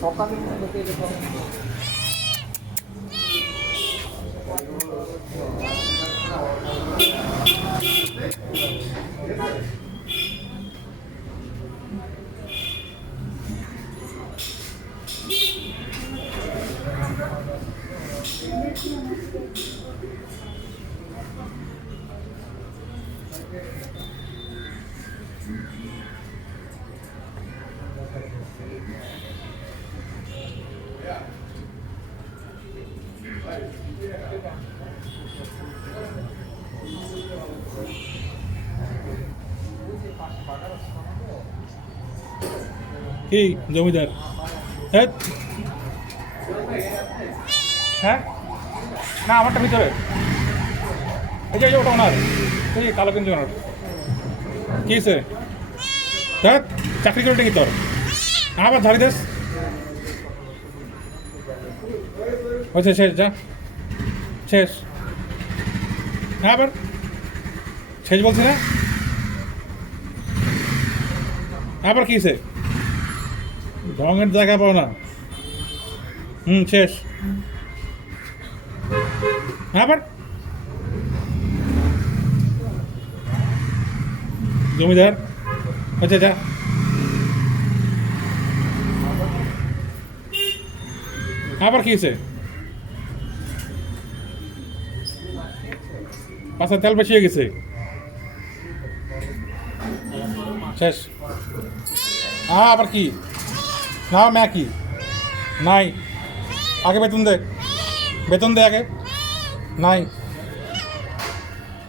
সকালে কি জমিদার? হ্যাঁ হ্যাঁ, না আমারটা ভিতরে, এই যে ওটা ওনার, এই যে কালো কিন্তু ওনার। কি হয়েছে? দেখ চাকরি করে কি তোর আবার ঝাড়ি দেস হয়েছে, শেষ, যা শেষ। হ্যাঁ আবার শেষ বলছি না, আবার কি হয়েছে? ঢঙের জায়গা পাও না। শেষ। আবার জমিদার, আচ্ছা যা। আবার কি হয়েছে? পাশে তেল বেশি হয়ে গেছে, শেষ। আবার কি? না ম্যা কি নাই, আগে বেতন দে, বেতন দে আগে, নাই।